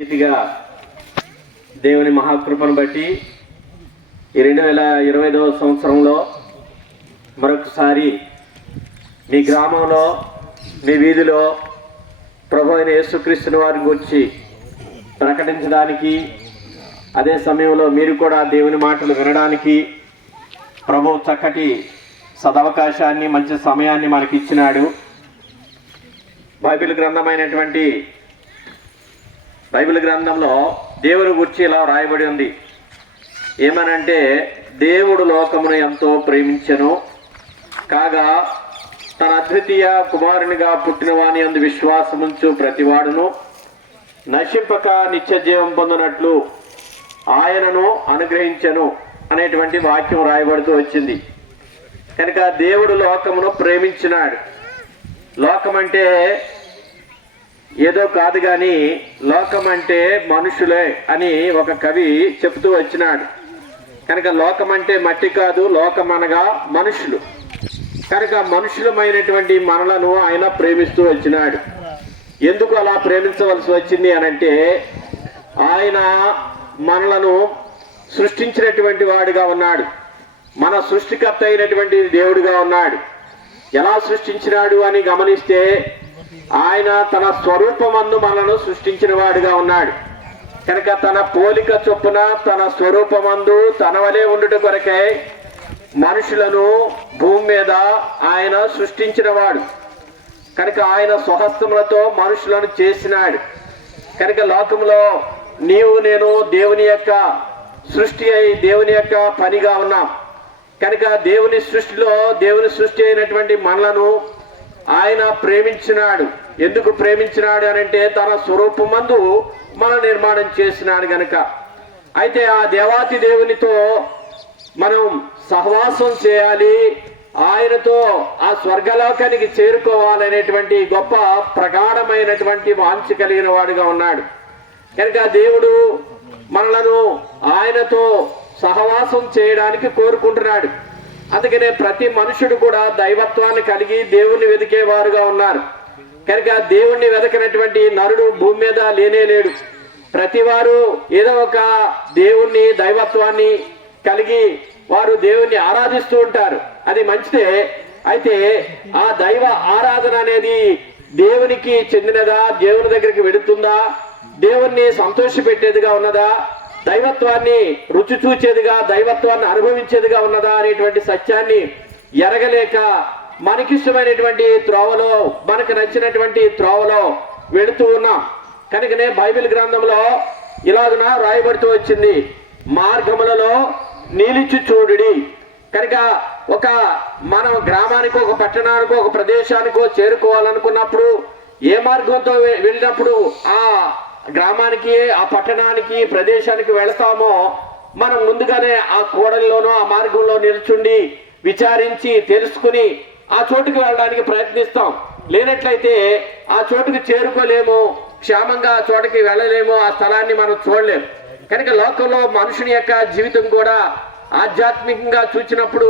రీతిగా దేవుని మహాకృపను బట్టి ఈ 2025వ సంవత్సరంలో మరొకసారి మీ గ్రామంలో మీ వీధిలో ప్రభు అయిన యేసుక్రీస్తుని వారి గురించి ప్రకటించడానికి, అదే సమయంలో మీరు కూడా దేవుని మాటలు వినడానికి ప్రభు చక్కటి సదవకాశాన్ని, మంచి సమయాన్ని మనకి ఇచ్చినాడు. బైబిల్ గ్రంథంలో దేవుని గురించి ఇలా రాయబడి ఉంది. ఏమనంటే, దేవుడు లోకమును ఎంతో ప్రేమించెను కాగా తన అద్వితీయ కుమారునిగా పుట్టిన వాని యందు విశ్వాసముంచు ప్రతివాడును నశింపక నిత్య జీవం పొందినట్లు ఆయనను అనుగ్రహించెను అనేటువంటి వాక్యం రాయబడుతూ వచ్చింది. కనుక దేవుడు లోకమును ప్రేమించినాడు. లోకం అంటే ఏదో కాదు కానీ లోకం అంటే మనుషులే అని ఒక కవి చెబుతూ వచ్చినాడు. కనుక లోకం అంటే మట్టి కాదు, లోకం అనగా మనుషులు. కనుక మనుషులమైనటువంటి మనలను ఆయన ప్రేమిస్తూ వచ్చినాడు. ఎందుకు అలా ప్రేమించవలసి వచ్చింది అనంటే, ఆయన మనలను సృష్టించినటువంటి వాడుగా ఉన్నాడు. మన సృష్టికర్త అయినటువంటి దేవుడుగా ఉన్నాడు. ఎలా సృష్టించినాడు అని గమనిస్తే, ఆయన తన స్వరూపమందు మనను సృష్టించిన వాడుగా ఉన్నాడు. కనుక తన పోలిక చొప్పున తన స్వరూపమందు తన వలె ఉండుట కొరకై మనుషులను భూమి మీద ఆయన సృష్టించిన వాడు. కనుక ఆయన స్వహస్తములతో మనుషులను చేసినాడు. కనుక లోకంలో నీవు నేను దేవుని యొక్క సృష్టి అయి దేవుని యొక్క పనిగా ఉన్నాం. కనుక దేవుని సృష్టి అయినటువంటి మనలను ఆయన ప్రేమించినాడు. ఎందుకు ప్రేమించినాడు అనంటే, తన స్వరూపమందు మన నిర్మాణం చేసినాడు గనుక. అయితే ఆ దేవాతి దేవునితో మనం సహవాసం చేయాలి, ఆయనతో ఆ స్వర్గలోకానికి చేరుకోవాలనేటువంటి గొప్ప ప్రగాఢమైనటువంటి వాంఛ కలిగిన వాడుగా ఉన్నాడు. కనుక దేవుడు మనలను ఆయనతో సహవాసం చేయడానికి కోరుకుంటున్నాడు. అందుకనే ప్రతి మనుషుడు కూడా దైవత్వాన్ని కలిగి దేవుణ్ణి వెతికేవారుగా ఉన్నారు. కనుక దేవుణ్ణి వెతకనటువంటి నరుడు భూమి మీద లేనే లేడు. ప్రతి వారు ఏదో ఒక దేవుణ్ణి, దైవత్వాన్ని కలిగి వారు దేవుణ్ణి ఆరాధిస్తూ ఉంటారు. అది మంచిదే. అయితే ఆ దైవ ఆరాధన అనేది దేవునికి చెందినదా, దేవుని దగ్గరికి వెడుతుందా, దేవుణ్ణి సంతోషపెట్టేదిగా ఉన్నదా, దైవత్వాన్ని రుచి చూచేదిగా, దైవత్వాన్ని అనుభవించేదిగా ఉన్నదా అనేటువంటి సత్యాన్ని ఎరగలేక మనకిష్టమైనటువంటి త్రోవలో, మనకు నచ్చినటువంటి త్రోవలో వెళుతూ ఉన్నాం. కనుకనే బైబిల్ గ్రంథంలో ఇలాగున రాయబడుతూ వచ్చింది, మార్గములలో నిలిచి చూడుడి. కనుక మనం గ్రామానికో, ఒక పట్టణానికో, ఒక ప్రదేశానికో చేరుకోవాలనుకున్నప్పుడు ఏ మార్గంతో వెళ్ళినప్పుడు ఆ గ్రామానికి, ఆ పట్టణానికి, ప్రదేశానికి వెళతామో మనం ముందుగానే ఆ కూడలిలోనో ఆ మార్గంలో నిల్చుండి విచారించి తెలుసుకుని ఆ చోటుకి వెళ్ళడానికి ప్రయత్నిస్తాం. లేనట్లయితే ఆ చోటుకి చేరుకోలేము, క్షేమంగా ఆ చోటుకి వెళ్ళలేము, ఆ స్థలాన్ని మనం చూడలేము. కనుక లోకంలో మనుషుని యొక్క జీవితం కూడా ఆధ్యాత్మికంగా చూచినప్పుడు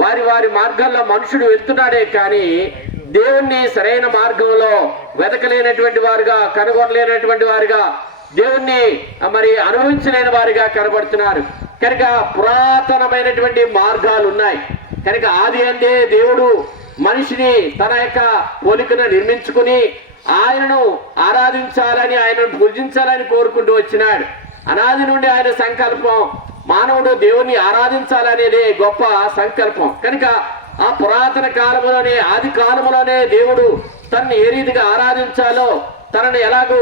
వారి వారి మార్గాల్లో మనుషుడు వెళ్తున్నాడే కానీ దేవుణ్ణి సరైన మార్గంలో వెతకలేనటువంటి వారుగా, కనుగొనలేనటువంటి వారుగా, దేవుణ్ణి మరి అనుభవించలేని వారిగా కనబడుతున్నారు. కనుక పురాతనమైనటువంటి మార్గాలు ఉన్నాయి. కనుక ఆది అంటే దేవుడు మనిషిని తన యొక్క పోలికను నిర్మించుకుని ఆయనను ఆరాధించాలని, ఆయనను పూజించాలని కోరుకుంటూ వచ్చినాడు. అనాది నుండి ఆయన సంకల్పం మానవుడు దేవుణ్ణి ఆరాధించాలనేదే గొప్ప సంకల్పం. కనుక ఆ పురాతన కాలంలోనే, ఆది కాలంలోనే దేవుడు తనని ఏ రీతిగా ఆరాధించాలో, తనని ఎలాగూ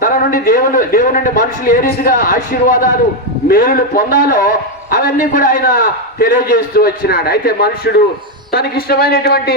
తన నుండి దేవుని నుండి మనుషులు ఏ రీతిగా ఆశీర్వాదాలు, మేలులు పొందాలో అవన్నీ కూడా ఆయన తెలియజేస్తూ వచ్చినాడు. అయితే మనుషుడు తనకిష్టమైనటువంటి